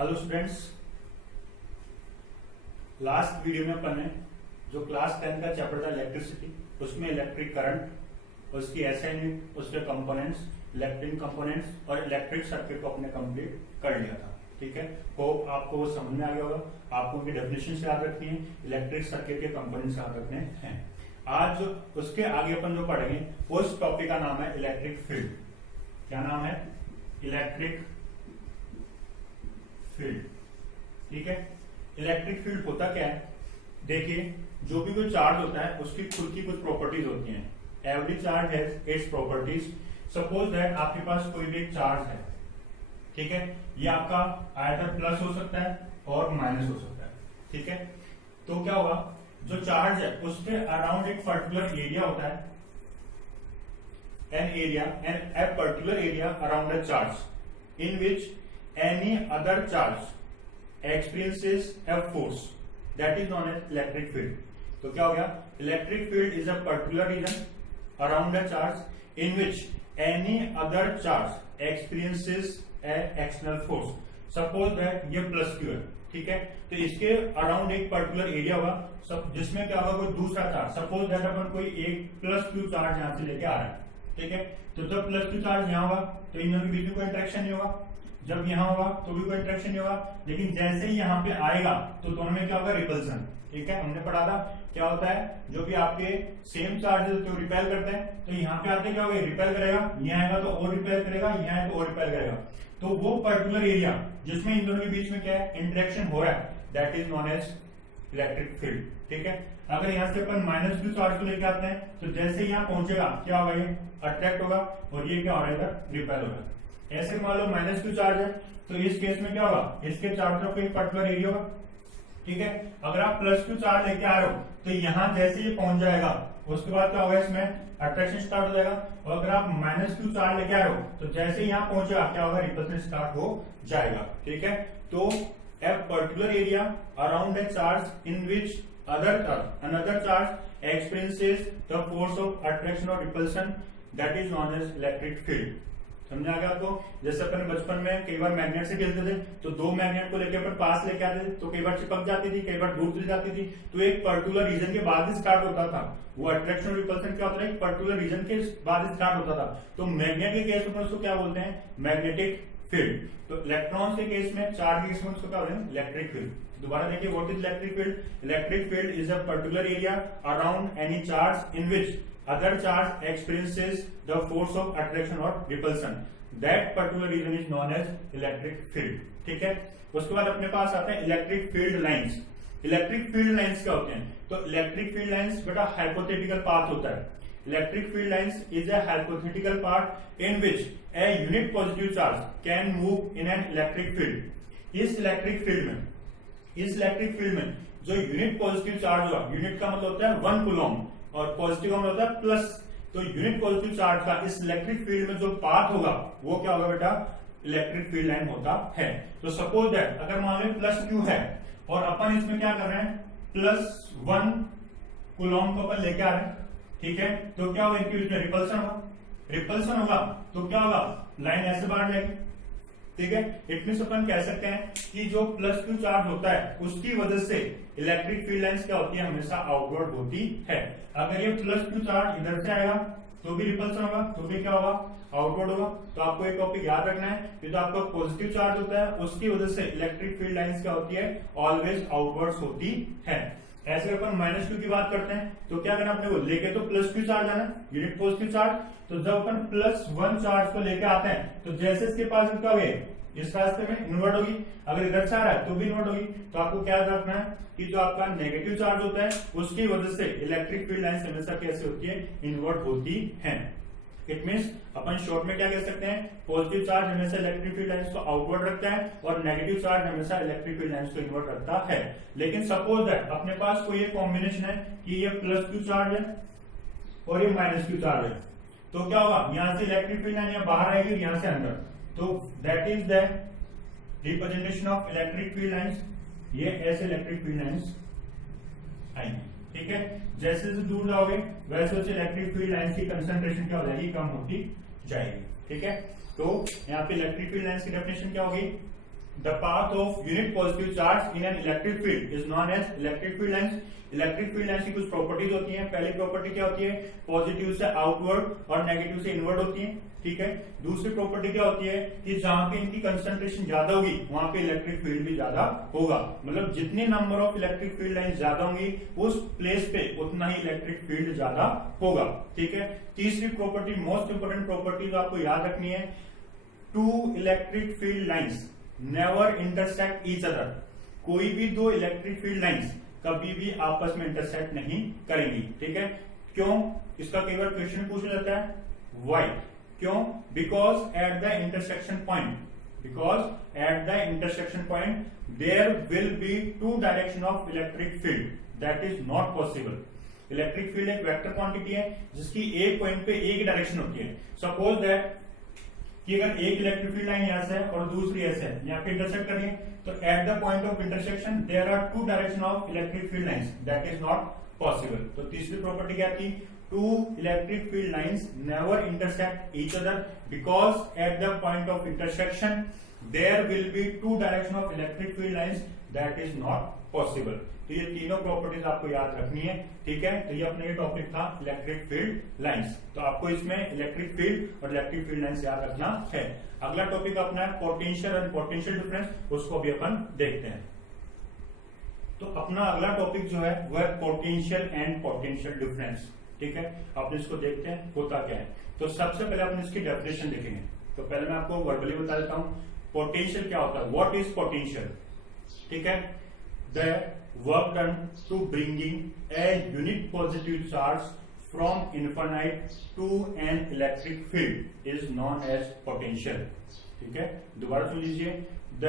Hello students, last video में अपन ने जो क्लास 10 का चैप्टर था इलेक्ट्रिसिटी, उसमें इलेक्ट्रिक करंट, उसकी एसआई यूनिट, उसके कंपोनेंट्स, इलेक्ट्रिक कंपोनेंट्स और इलेक्ट्रिक सर्किट को अपने कंप्लीट कर लिया था। ठीक है, होप आपको वो समझ में आ गया होगा। आपको उनकी डेफिनेशन याद रखनी है, इलेक्ट्रिक सर्किट के कंपोनेंट्स याद रखने हैं। आज उसके आगे अपन जो पढ़ेंगे उस टॉपिक का नाम है इलेक्ट्रिक फील्ड। क्या नाम है? Electric field. ठीक है, इलेक्ट्रिक फील्ड होता क्या है? देखिए, जो भी कोई चार्ज होता है उसकी खुद की कुछ प्रॉपर्टीज होती हैं। Every charge has its properties. Suppose that आपके पास कोई भी एक चार्ज है, ठीक है, ये आपका आइदर प्लस हो सकता है और माइनस हो सकता है। ठीक है, तो क्या होगा, जो चार्ज है उसके अराउंड एक पर्टिकुलर एरिया होता है, a particular area around a charge in which any other charge experiences a force that is known as electric field. तो क्या हो गया? Electric field is a particular region around a charge in which any other charge experiences a external force. Suppose that ये plus Q है, ठीक है, तो इसके अराउंड एक पर्टिकुलर एरिया होगा सब, जिसमें क्या होगा, कोई दूसरा चार्ज, सपोज दैट अपन कोई एक प्लस क्यू चार्ज यहां से लेके आ रहा है। ठीक है, तो जब प्लस क्यू चार्ज यहाँ होगा तो इन दोनों के बीच में कोई इंटरेक्शन नहीं होगा, जब यहाँ होगा तो भी कोई इंटरेक्शन नहीं होगा, लेकिन जैसे ही यहाँ पे आएगा तो दोनों में क्या होगा? रिपल्सन। ठीक है, हमने पढ़ा था क्या होता है, जो भी आपके सेम चार्जेस होते हैं रिपेल करते हैं, तो यहाँ पे आते क्या होगा? रिपेल करेगा, यहाँ आएगा तो और रिपेल करेगा, यहाँ आएगा तो और रिपेल करेगा। तो वो पर्टिकुलर एरिया जिसमें इन दोनों के बीच में क्या है? इंटरेक्शन हो रहा है, that is known as electric field. ठीक है, अगर यहाँ से अपन माइनस क्यू चार्ज को लेके आते हैं तो जैसे यहाँ पहुंचेगा क्या होगा? ये अट्रैक्ट होगा और ये क्या हो रहा है? रिपेल होगा। ऐसे मान लो माइनस क्यू चार्ज है तो इस केस में क्या होगा? इसके चारों तरफ एक पर्टिकुलर एरिया होगा। ठीक है, अगर आप प्लस क्यू चार्ज लेके आ रहे हो तो यहाँ जैसे ये पहुंच जाएगा उसके बाद क्या होगा? इसमें अट्रैक्शन स्टार्ट हो जाएगा। और अगर आप माइनस क्यू चार्ज लेके आ रहे हो तो जैसे यहाँ पहुंचेगा क्या होगा? रिपल्सन स्टार्ट हो जाएगा। ठीक है, तो a particular area around a charge in which another charge experiences the force of attraction or repulsion, that is known as electric field. समझा गया आपको? जैसे अपन बचपन में कई बार मैग्नेट से खेलते थे तो दो मैग्नेट को लेके अपन पास लेके आते थे, तो कई बार चिपक जाती थी, कई बार दूर चली जाती थी, तो एक पर्टिकुलर रीजन के बाद ही स्टार्ट होता था। वो अट्रैक्शन और रिपल्सन क्या होता है? एक पर्टिकुलर रीजन के बाद ही स्टार्ट होता था। तो मैग्नेट के केस में उसको क्या बोलते हैं? Magnetic field. तो इलेक्ट्रॉन्स के केस में, चार्ज के केस में उसको क्या बोलते हैं? Electric field. दोबारा देखिए, what is electric field? Electric field is a particular area around any charge in which other charge experiences the force of attraction or repulsion. That particular region is known as electric field. ठीक है, उसके बाद अपने पास आता है electric field lines. Electric field lines क्या होते हैं? तो इलेक्ट्रिक फील्ड लाइंस बेटा हाइपोथेटिकल पाथ होता है। Electric field lines is a hypothetical path in which a unit positive charge can move in an electric field. इस इलेक्ट्रिक फील्ड में जो यूनिट पॉजिटिव चार्ज होगा, यूनिट का मतलब होता है 1 कूलम और पॉजिटिव का मतलब होता है प्लस, तो यूनिट पॉजिटिव चार्ज का इस इलेक्ट्रिक फील्ड में जो पाथ होगा वो क्या होगा बेटा? इलेक्ट्रिक फील्ड लाइन होता है। तो सपोज दैट अगर मान लो प्लस क्यू है और अपन इसमें क्या कर रहे हैं? +1 कूलम को अपन लेके आ रहे हैं। ठीक है, तो क्या होगा? इनके बीच में रिपल्सन होगा तो क्या होगा? लाइन ऐसे बाहर जाएगी। ठीक है, इट मींस अपन कह सकते हैं कि जो प्लस क्यू चार्ज होता है उसकी वजह से इलेक्ट्रिक फील्ड लाइंस क्या होती है? हमेशा आउटवर्ड होती है। अगर ये प्लस क्यू चार्ज इधर से आएगा तो भी रिपल्सन होगा, तो भी क्या होगा? आउटवर्ड होगा। तो आपको एक टॉपिक याद रखना है, ये जो आपका पॉजिटिव चार्ज होता है उसकी वजह से इलेक्ट्रिक फील्ड लाइंस क्या होती है? ऑलवेज आउटवर्ड होती है। ऐसे अपन माइनस क्यू की बात करते हैं तो क्या करना अपने को? लेके तो प्लस क्यू चार्ज आना, यूनिट पॉजिटिव चार्ज। तो जब अपन +1 चार्ज को लेके आते हैं तो जैसे इसके पास क्या होगी? इस रास्ते में इन्वर्ट होगी, अगर इधर से आ रहा है तो भी इन्वर्ट होगी। तो आपको क्या रखना है कि जो आपका नेगेटिव चार्ज होता है उसकी वजह से इलेक्ट्रिक फील्ड लाइन हमेशा कैसे होती है? इन्वर्ट होती है। इट मींस अपन शॉर्ट में क्या कह सकते हैं? पॉजिटिव चार्ज हमेशा इलेक्ट्रिक फील्ड लाइंस को आउटवर्ड रखता है और नेगेटिव चार्ज हमेशा इलेक्ट्रिक फील्ड लाइंस को इन्वर्ट रखता है। लेकिन सपोज दैट अपने पास कोई एक कॉम्बिनेशन है कि ये प्लस क्यू चार्ज है और ये माइनस क्यू चार्ज है, तो क्या होगा? यहां से इलेक्ट्रिक फील्ड लाइन बाहर आएगी और यहां से अंदर, तो that is the representation of electric field lines. ये ऐसे इलेक्ट्रिक फील्ड लाइंस आएंगे। ठीक है, जैसे जैसे दूर जाओगे वैसे वैसे इलेक्ट्रिक फील्ड लाइंस की कंसंट्रेशन क्या हो जाएगी? कम होती जाएगी। ठीक है, तो यहाँ पे इलेक्ट्रिक फील्ड लाइंस की डेफिनेशन क्या होगी? The path of unit positive charge in an electric field is known as electric field lines. Electric field lines की कुछ प्रॉपर्टीज होती हैं। पहली प्रॉपर्टी क्या होती है, पॉजिटिव से आउटवर्ड और नेगेटिव से इनवर्ड होती है, ठीक है। दूसरी प्रॉपर्टी क्या होती है कि जहां पे इनकी कंसंट्रेशन ज्यादा होगी वहां पे इलेक्ट्रिक फील्ड भी ज्यादा होगा, मतलब जितने number of electric field line ज्यादा होंगी उस प्लेस पे उतना ही इलेक्ट्रिक फील्ड ज्यादा होगा, ठीक है। तीसरी प्रॉपर्टी, मोस्ट इंपोर्टेंट प्रॉपर्टी आपको याद रखनी है, two electric field lines never intersect each other. कोई भी दो इलेक्ट्रिक फील्ड लाइंस कभी भी आपस में इंटरसेक्ट नहीं करेंगी, ठीक है। क्यों, इसका कई बार क्वेश्चन पूछा जाता है, व्हाई, क्यों, because at the intersection point there will be two direction of electric field, that is not possible. Electric field एक वेक्टर क्वांटिटी है जिसकी एक पॉइंट पे एक डायरेक्शन होती है। सपोज दैट कि अगर एक इलेक्ट्रिक फील्ड लाइन यहां से है और दूसरी ऐसे है, यहाँ पे इंटरसेक्ट करिए, तो at the point of intersection there are two direction of electric field lines, that is not possible. तो तीसरी प्रॉपर्टी क्या थी, two electric field lines never intersect each other because at the point of intersection there will be two direction of electric field lines, that is not possible. तो ये तीनों properties आपको याद रखनी है, ठीक है। तो ये अपना ये टॉपिक था इलेक्ट्रिक फील्ड लाइंस। तो आपको इसमें इलेक्ट्रिक फील्ड और इलेक्ट्रिक फील्ड लाइंस याद रखना है। अगला टॉपिक अपना है पोटेंशियल और पोटेंशियल डिफरेंस, उसको भी अपन देखते हैं। तो अपना अगला टॉपिक जो है वो है पोटेंशियल एंड पोटेंशियल डिफरेंस, ठीक है। अपन इसको देखते हैं होता क्या है। तो सबसे पहले अपन इसकी डेफिनेशन देखेंगे। तो पहले मैं आपको वर्बली बता देता हूं पोटेंशियल क्या होता है, व्हाट इज पोटेंशियल, ठीक है। The work done to bringing a unit positive charge from infinite to an electric field is known as potential, ठीक है। दोबारा सुन लीजिए, the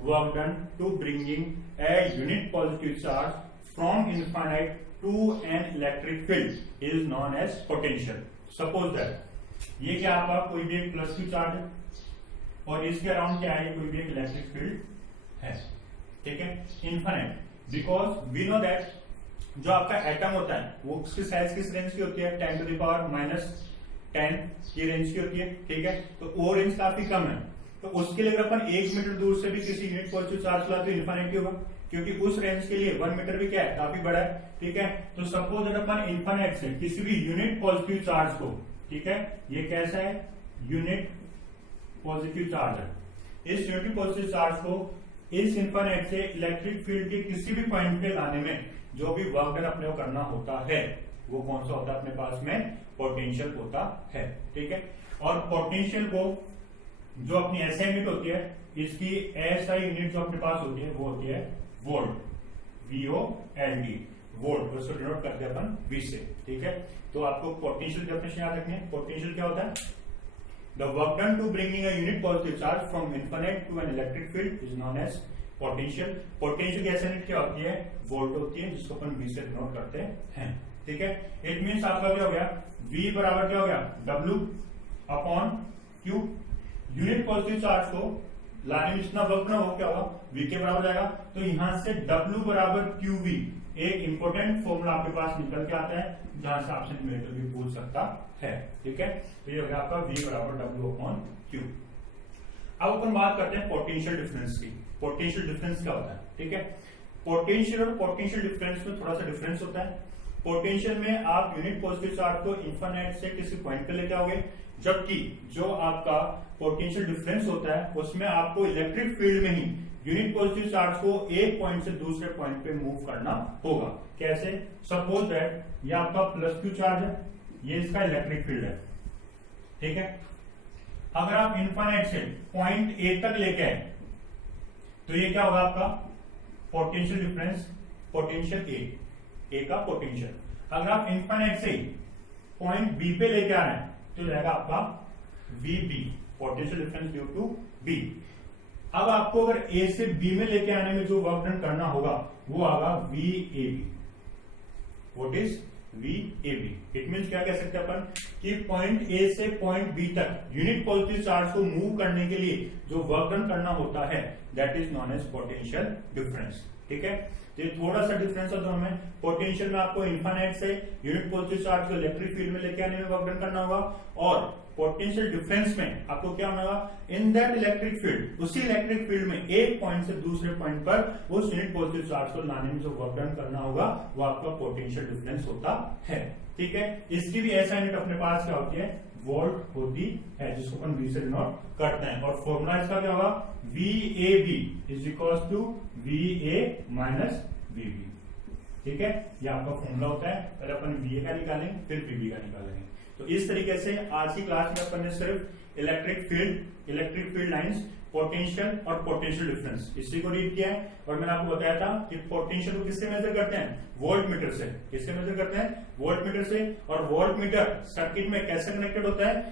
work done to bringing a unit positive charge from infinite to an electric field is known as potential. Suppose that ये क्या आपका कोई भी एक प्लस क्यू चार्ज है और इसके अराउंड क्या है, कोई भी एक इलेक्ट्रिक फील्ड है, ठीक है, infinite. Because we know that जो आपका एटम होता है वो उसकी साइज किस रेंज की होती है, 10 to the power -10 की रेंज की होती है, ठीक है। तो वो रेंज काफी कम है, तो उसके लिए अगर अपन 1 मीटर दूर से भी किसी यूनिट पॉजिटिव चार्ज ला तो इनफाइनाइट होगा, क्योंकि उस रेंज के लिए 1 मीटर भी क्या है, काफी बड़ा है, ठीक है। तो सपोज अगर अपन इनफाइनाइट से किसी भी यूनिट पॉजिटिव चार्ज को, ठीक है, ये कैसा है, यूनिट पॉजिटिव चार्ज है, इस यूनिट पॉजिटिव चार्ज को इस इनफाइनाइट से इलेक्ट्रिक फील्ड के किसी भी पॉइंट पे लाने में जो भी वर्क डन अपने को करना होता है वो कौन सा होता है अपने पास में, पोटेंशियल होता है, ठीक है। और पोटेंशियल को जो अपनी ऐसे यूनिट होती है, इसकी ऐसा यूनिट जो अपने पास होती है वो होती है वोल्ट, VOLT, वोल्ट, उसको डिनोट करते हैं अपन V से, ठीक है। तो आपको पोटेंशियल डेफिनेशन याद रखनी है। पोटेंशियल क्या होता है, the work done to bringing a unit positive charge from infinite to an electric field is known as potential। Potential की ऐसी यूनिट क्या होती है, वोल्ट होती है, जिसको अपन V से डिनोट करते हैं, ठीक है। इट मीन्स आपका क्या हो गया, V बराबर क्या हो गया, W upon Q। Unit positive charge को लाने में जितना वर्क ना हो क्या होगा, V के बराबर जाएगा। तो यहां से W बराबर QV एक इंपोर्टेंट फॉर्मूला आपके पास निकल के आता है, जहां से आपसे न्यूमेरिकल भी पूछ सकता है, ठीक है। तो ये हो गया आपका V बराबर W अपॉन Q। अब अपन बात करते हैं पोटेंशियल डिफरेंस की। पोटेंशियल डिफरेंस क्या होता है, ठीक है। पोटेंशियल और पोटेंशियल डिफरेंस में थोड़ा सा डिफरेंस होता है। पोटेंशियल में आप यूनिट पॉजिटिव चार्ज को इनफाइनाइट से किसी पॉइंट पे लेके आओगे, जबकि जो आपका पोटेंशियल डिफरेंस होता है उसमें आपको इलेक्ट्रिक फील्ड में ही यूनिट पॉजिटिव चार्ज को एक पॉइंट से दूसरे पॉइंट पे मूव करना होगा। कैसे, सपोज दैट ये आपका प्लस क्यू चार्ज है, ये इसका इलेक्ट्रिक फील्ड है, ठीक है। अगर आप इनफाइनाइट से पॉइंट ए तक लेके आए तो ये क्या होगा आपका पोटेंशियल डिफरेंस, पोटेंशियल ए का पोटेंशियल। अगर आप इनफाइनाइट से पॉइंट बी पे लेके आ रहे हैं तो रहेगा आपका VB, potential difference due to B. अब आपको अगर ए से बी में लेके आने में जो वर्क डन करना होगा वो आगा VAB। What is VAB? It means क्या कह सकते हैं अपन कि पॉइंट ए से पॉइंट बी तक यूनिट पॉजिटिव चार्ज को मूव करने के लिए जो वर्क डन करना होता है that is known as potential difference, ठीक है। तो ये थोड़ा सा डिफरेंस है दोनों में। पोटेंशियल में आपको इनफाइनाइट से यूनिट पॉजिटिव चार्ज को इलेक्ट्रिक फील्ड में लेके आने में वर्क डन करना होगा, और पोटेंशियल डिफरेंस में आपको क्या होगा, इन दैट इलेक्ट्रिक फील्ड, उसी इलेक्ट्रिक फील्ड में एक पॉइंट से दूसरे पॉइंट पर उस यूनिट पॉजिटिव चार्ज को लाने में जो वर्क डन करना होगा वो आपका पोटेंशियल डिफरेंस होता है। ठीक है, इसकी भी ऐसा यूनिट अपने पास क्या होती है, वोल्ट होती है, जिसको अपन वी से डिनोट करते हैं। और फॉर्मूला इसका क्या होगा, VAB is equal to VA minus VB। ठीक है, ये आपका फॉर्मूला होता है। पहले अपन VA का निकालेंगे फिर VB का निकालेंगे। तो इस तरीके से आज की क्लास में अपन ने सिर्फ इलेक्ट्रिक फील्ड लाइंस, पोटेंशियल और पोटेंशियल डिफरेंस इसी को रीड किया है। और मैंने आपको बताया था कि पोटेंशियल को किससे मेजर करते हैं, वोल्ट मीटर से। किससे मेजर करते हैं, वोल्ट मीटर से। और वोल्ट मीटर सर्किट में कैसे कनेक्टेड होता है,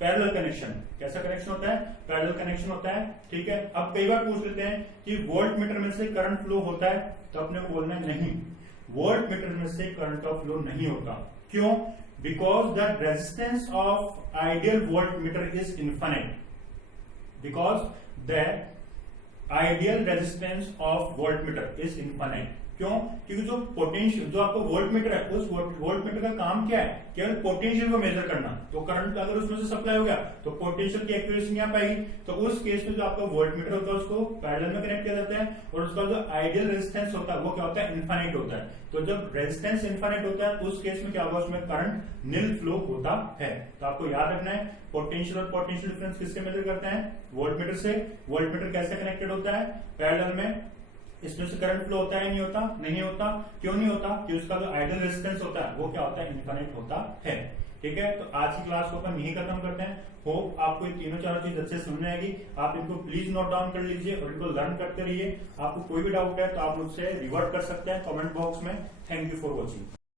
पैरेलल कनेक्शन। कैसा कनेक्शन होता है, पैरेलल कनेक्शन होता है। ठीक है, अब कई बार पूछ लेते हैं कि वोल्ट मीटर में से करंट फ्लो होता है, तो अपने को बोलना है नहीं, वोल्ट मीटर में से करंट का फ्लो नहीं होता। क्यों, because the resistance of ideal volt meter is infinite. Because the ideal resistance of volt meter is infinite. क्यों, क्योंकि जो पोटेंशियल, जो आपको वोल्ट मीटर है, उस वोल्ट मीटर का काम क्या है, केवल पोटेंशियल को मेजर करना। तो करंट अगर उसमें से सप्लाई हो गया तो पोटेंशियल की एक्यूरेसी नहीं आ पाएगी। तो उस केस में जो आपका वोल्ट मीटर होता है उसको पैरेलल में कनेक्ट किया जाता है, और उसका जो आइडियल रेजिस्टेंस होता है वो क्या होता है, इनफाइनाइट होता है। तो जब रेजिस्टेंस इनफाइनाइट होता है उस केस में क्या होगा, उसमें करंट निल फ्लो होता है। तो आपको याद रखना है, पोटेंशियल और पोटेंशियल डिफरेंस किससे मेजर करते हैं, वोल्ट मीटर से। वोल्ट मीटर कैसे कनेक्टेड होता है, पैरेलल में। इसमें से करंट फ्लो होता है नहीं होता, नहीं होता। क्यों नहीं होता, कि उसका जो आइडियल रेजिस्टेंस होता है वो क्या होता है, इनफाइनाइट होता है। ठीक है, तो आज की क्लास को अपन यही खत्म करते हैं। होप आपको ये तीनों चारों चीज अच्छे समझ में आएगी। आप इनको प्लीज नोट डाउन कर लीजिए और इनको लर्न करते रहिए। आपको कोई भी डाउट है तो आप मुझसे रिवर्ट कर सकते हैं कमेंट बॉक्स में। Thank you for watching.